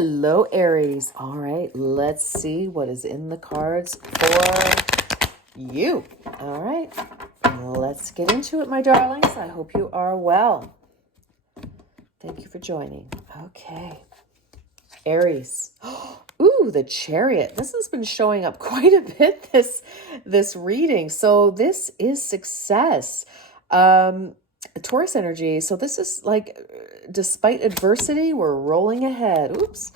Hello, Aries. All right, let's see what is in the cards for you. All right, let's get into it, my darlings. I hope you are well. Thank you for joining. Okay, Aries. Ooh, the Chariot. This has been showing up quite a bit this reading. So this is success. Taurus energy. So this is like, despite adversity, we're rolling ahead. Oops.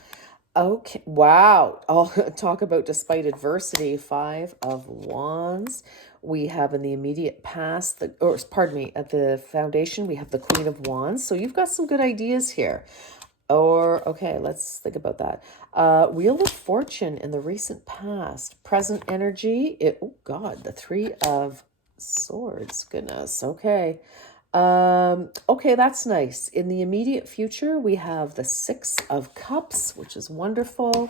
Okay. Wow. I'll talk about despite adversity. 5 of Wands. We have in the immediate past, pardon me, at the foundation, we have the Queen of Wands. So you've got some good ideas here. Okay, let's think about that. Wheel of Fortune in the recent past. Present energy. Oh God, the 3 of Swords. Goodness. Okay. Okay, that's nice. In the immediate future, we have the 6 of Cups, which is wonderful.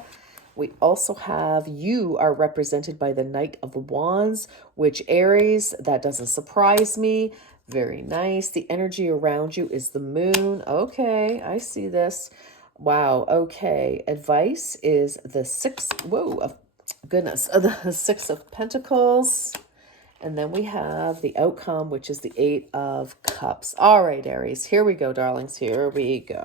We also have, you are represented by the Knight of Wands, which Aries, that doesn't surprise me. Very nice. The energy around you is the moon. Okay, I see this. Wow. Okay. Advice is the 6, whoa, of goodness, the 6 of Pentacles. And then we have the outcome, which is the 8 of Cups. All right, Aries, here we go, darlings. Here we go.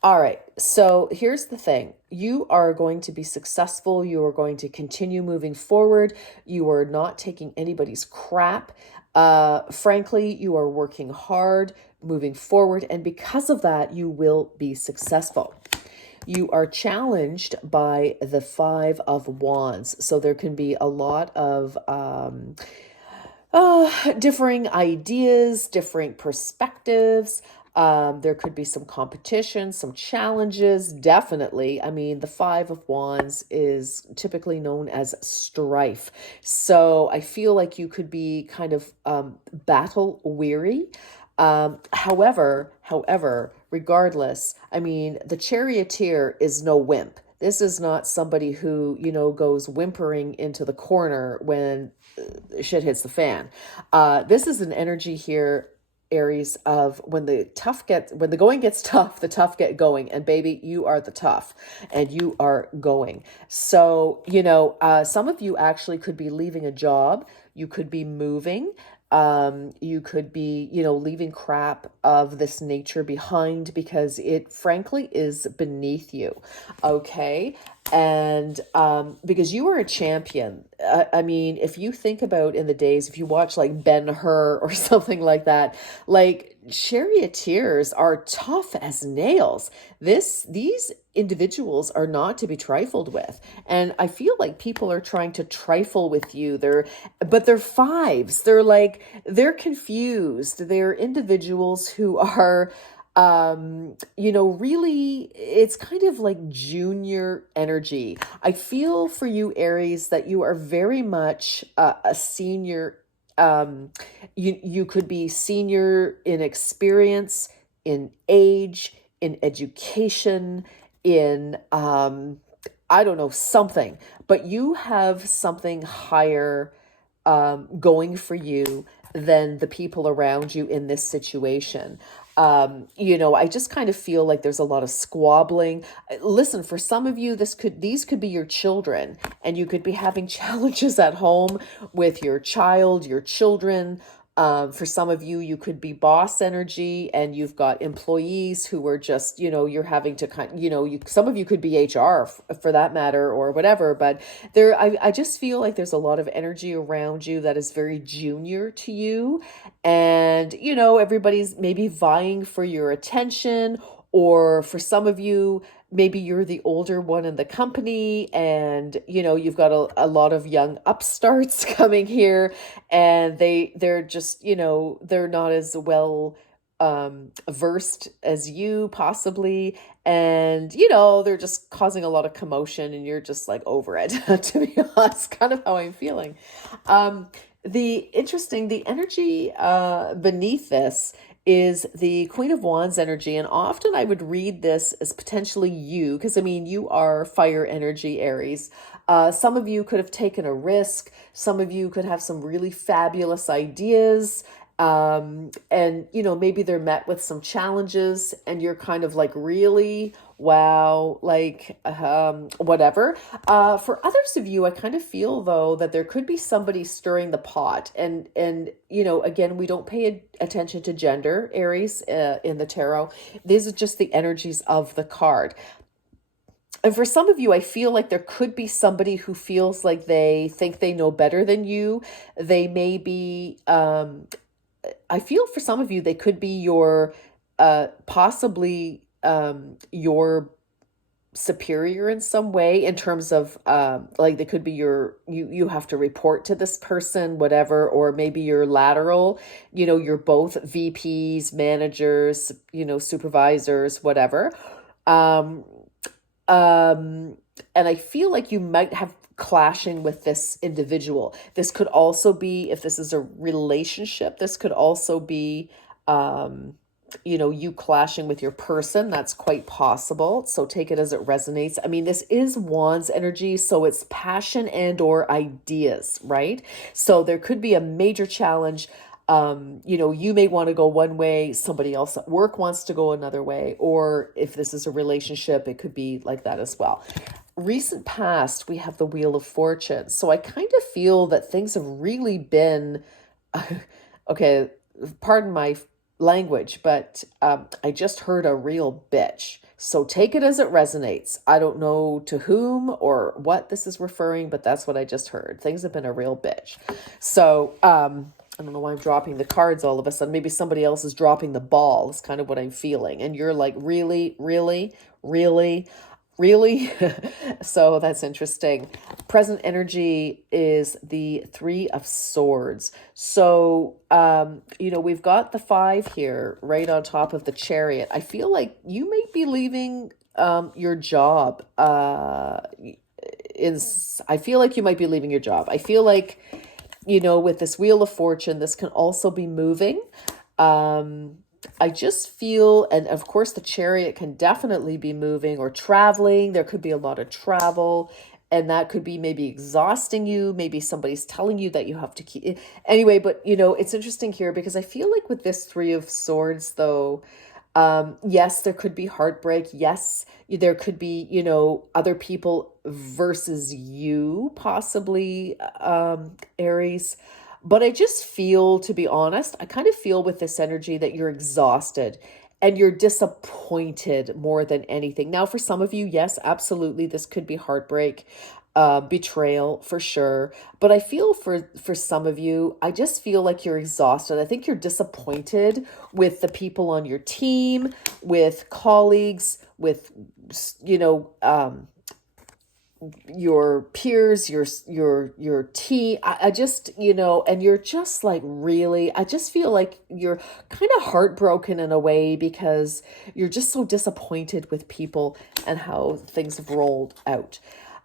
All right, so here's the thing. You are going to be successful. You are going to continue moving forward. You are not taking anybody's crap. Frankly, you are working hard, moving forward. And because of that, you will be successful. You are challenged by the 5 of Wands. So there can be a lot of differing ideas, different perspectives. There could be some competition, some challenges, definitely. I mean, the 5 of Wands is typically known as strife. So I feel like you could be kind of battle weary. However, regardless, I mean, the charioteer is no wimp. This is not somebody who, goes whimpering into the corner when shit hits the fan. This is an energy here, Aries, of when the going gets tough, the tough get going. And baby, you are the tough and you are going. So, some of you actually could be leaving a job. You could be moving. You could be, leaving crap of this nature behind because it frankly is beneath you. Okay. And because you are a champion. I mean, if you think about in the days, if you watch like Ben-Hur or something like that, like charioteers are tough as nails. These individuals are not to be trifled with. And I feel like people are trying to trifle with you. But they're fives. They're confused. They're individuals who are really, it's kind of like junior energy. I feel for you, Aries, that you are very much a senior. You could be senior in experience, in age, in education, in I don't know, something, but you have something higher going for you than the people around you in this situation. I just kind of feel like there's a lot of squabbling. Listen, for some of you, these could be your children, and you could be having challenges at home with your child, your children. For some of you, you could be boss energy and you've got employees who are just, you're having to some of you could be HR for that matter or whatever, but I just feel like there's a lot of energy around you that is very junior to you. And, everybody's maybe vying for your attention, or for some of you, maybe you're the older one in the company and, you've got a lot of young upstarts coming here and they're just, they're not as well versed as you possibly. And, they're just causing a lot of commotion and you're just like over it, to be honest, kind of how I'm feeling. The energy beneath this is the Queen of Wands energy. And often I would read this as potentially you, because I mean, you are fire energy, Aries. Some of you could have taken a risk. Some of you could have some really fabulous ideas. And, maybe they're met with some challenges and you're kind of like, really? wow, like whatever. For others of you, I kind of feel though that there could be somebody stirring the pot, and again, we don't pay attention to gender, Aries, in the tarot. These are just the energies of the card. And for some of you, I feel like there could be somebody who feels like they think they know better than you. They may be, I feel for some of you, they could be your, possibly your superior in some way, in terms of like they could be you have to report to this person, whatever, or maybe you're lateral, you're both VPs, managers, supervisors, whatever. um um, and I feel like you might have clashing with this individual. This could also be, if this is a relationship, this could also be, you clashing with your person. That's quite possible. So take it as it resonates. I mean, this is Wands energy, so it's passion and or ideas, right? So there could be a major challenge. You may want to go one way, somebody else at work wants to go another way, or if this is a relationship, it could be like that as well. Recent past, we have the Wheel of Fortune. So I kind of feel that things have really been, okay, pardon my language, but I just heard a real bitch. So take it as it resonates. I don't know to whom or what this is referring, but that's what I just heard. Things have been a real bitch. So, I don't know why I'm dropping the cards all of a sudden. Maybe somebody else is dropping the ball. It's kind of what I'm feeling. And you're like, really, really, really, really? So that's interesting. Present energy is the Three of Swords. So, we've got the five here right on top of the Chariot. I feel like you may be leaving your job. I feel like you might be leaving your job. I feel like, with this Wheel of Fortune, this can also be moving. I just feel, and of course the Chariot can definitely be moving or traveling. There could be a lot of travel, and that could be maybe exhausting you. Maybe somebody's telling you that you have to keep, anyway, but it's interesting here because I feel like with this Three of Swords though, yes, there could be heartbreak. Yes, there could be, other people versus you, possibly, Aries. But I just feel, to be honest, I kind of feel with this energy that you're exhausted and you're disappointed more than anything. Now, for some of you, yes, absolutely, this could be heartbreak, betrayal for sure. But I feel for some of you, I just feel like you're exhausted. I think you're disappointed with the people on your team, with colleagues, with your peers, your team. I just, and you're just like, really, I just feel like you're kind of heartbroken in a way because you're just so disappointed with people and how things have rolled out.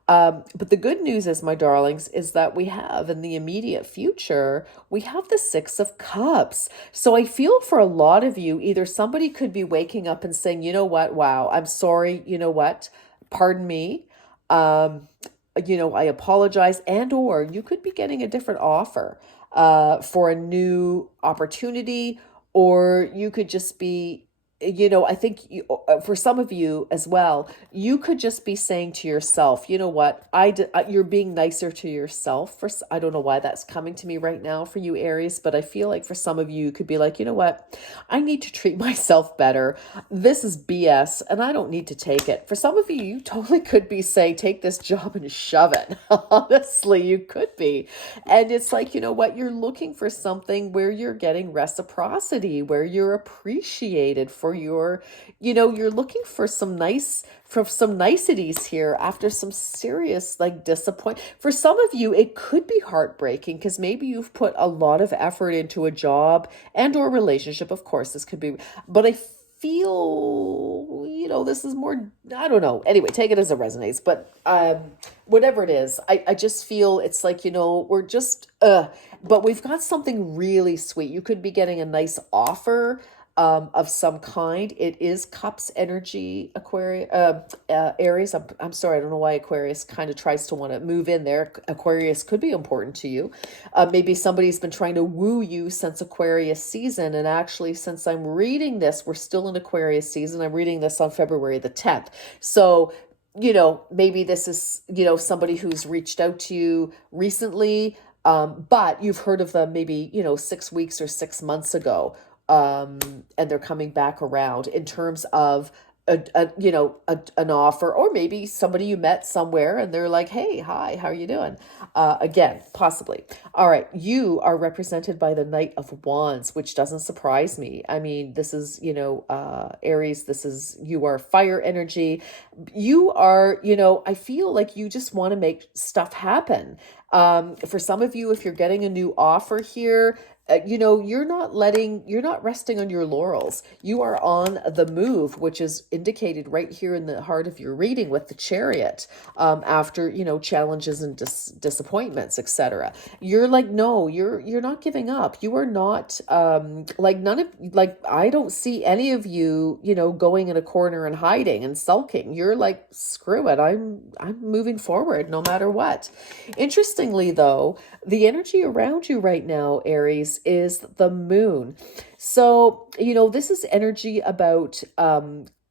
But the good news is, my darlings, is that we have in the immediate future, we have the Six of Cups. So I feel for a lot of you, either somebody could be waking up and saying, you know what, wow, I'm sorry, you know what, pardon me. Um, I apologize, and or you could be getting a different offer for a new opportunity, or you could just be, I think for some of you as well, you could just be saying to yourself, you know what, you're being nicer to yourself. I don't know why that's coming to me right now for you, Aries, but I feel like for some of you, you could be like, you know what, I need to treat myself better. This is BS and I don't need to take it. For some of you, you totally could be saying, take this job and shove it. Honestly, you could be. And it's like, you know what, you're looking for something where you're getting reciprocity, where you're appreciated for your, you're looking for some niceties here after some serious like disappointment. For some of you, it could be heartbreaking because maybe you've put a lot of effort into a job and or relationship. Of course, this could be, but I feel, this is more, I don't know. Anyway, take it as it resonates. But whatever it is, I just feel it's like, we're just, but we've got something really sweet. You could be getting a nice offer of some kind. It is Cups energy, Aries. I'm sorry, I don't know why Aquarius kind of tries to want to move in there. Aquarius could be important to you. Maybe somebody's been trying to woo you since Aquarius season. And actually, since I'm reading this, we're still in Aquarius season. I'm reading this on February the 10th. So, maybe this is, somebody who's reached out to you recently, but you've heard of them maybe, 6 weeks or 6 months ago. And they're coming back around in terms of an offer, or maybe somebody you met somewhere and they're like, hey, hi, how are you doing? Again, possibly. All right. You are represented by the Knight of Wands, which doesn't surprise me. I mean, this is, Aries, you are fire energy. You are, I feel like you just want to make stuff happen. For some of you, if you're getting a new offer here, you're not resting on your laurels. You are on the move, which is indicated right here in the heart of your reading with the Chariot, after, challenges and disappointments, etc. You're like, no, you're not giving up. You are not, I don't see any of you, going in a corner and hiding and sulking. You're like, screw it. I'm moving forward no matter what. Interestingly, though, the energy around you right now, Aries, is the moon. So, this is energy about,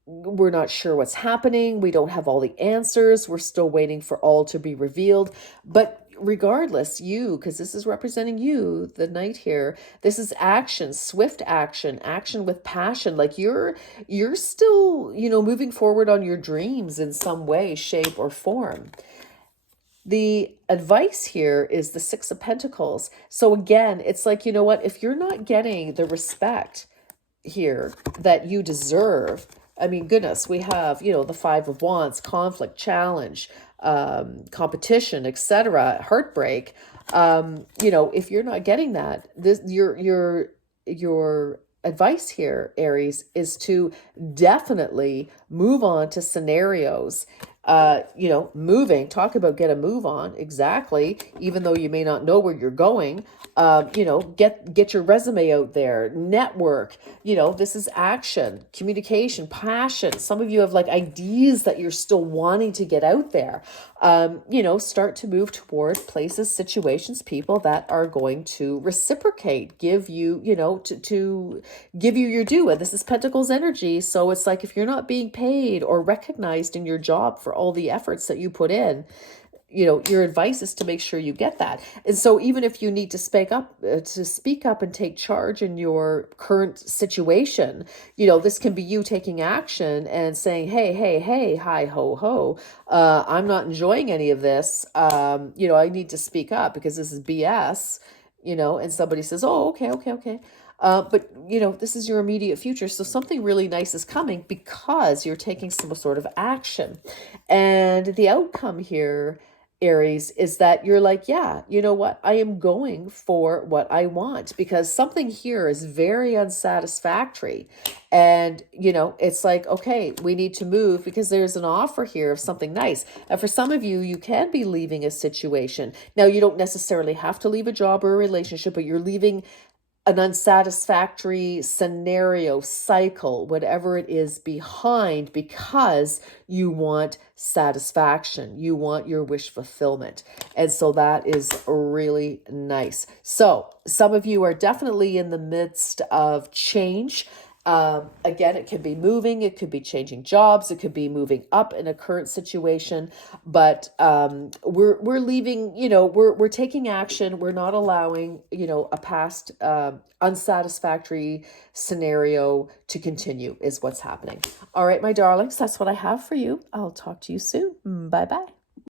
we're not sure what's happening. We don't have all the answers. We're still waiting for all to be revealed. But regardless, because this is representing you, the Knight here, this is action, swift action, action with passion. Like you're still, moving forward on your dreams in some way, shape, or form. The advice here is the Six of Pentacles. So again, it's like, if you're not getting the respect here that you deserve, I mean, goodness, we have, the Five of Wands, conflict, challenge, competition, etc., heartbreak. If you're not getting that, your advice here, Aries, is to definitely move on to scenarios. Talk about get a move on. Exactly. Even though you may not know where you're going, get your resume out there, network, this is action, communication, passion. Some of you have like ideas that you're still wanting to get out there. Start to move toward places, situations, people that are going to reciprocate, give you, to give you your due. And this is Pentacles energy. So it's like, if you're not being paid or recognized in your job for all the efforts that you put in, your advice is to make sure you get that. And so even if you need to speak up and take charge in your current situation, this can be you taking action and saying, hey, hi, ho, ho. I'm not enjoying any of this. I need to speak up because this is BS, and somebody says, oh, okay. But, this is your immediate future. So something really nice is coming because you're taking some sort of action. And the outcome here, Aries, is that you're like, yeah, you know what? I am going for what I want, because something here is very unsatisfactory. And, it's like, okay, we need to move because there's an offer here of something nice. And for some of you, you can be leaving a situation. Now, you don't necessarily have to leave a job or a relationship, but you're leaving an unsatisfactory scenario, cycle, whatever it is, behind, because you want satisfaction. You want your wish fulfillment. And so that is really nice. So some of you are definitely in the midst of change. Again, it could be moving, it could be changing jobs, it could be moving up in a current situation, but we're leaving, we're taking action. We're not allowing, a past unsatisfactory scenario to continue is what's happening. All right, my darlings, that's what I have for you. I'll talk to you soon. Bye-bye.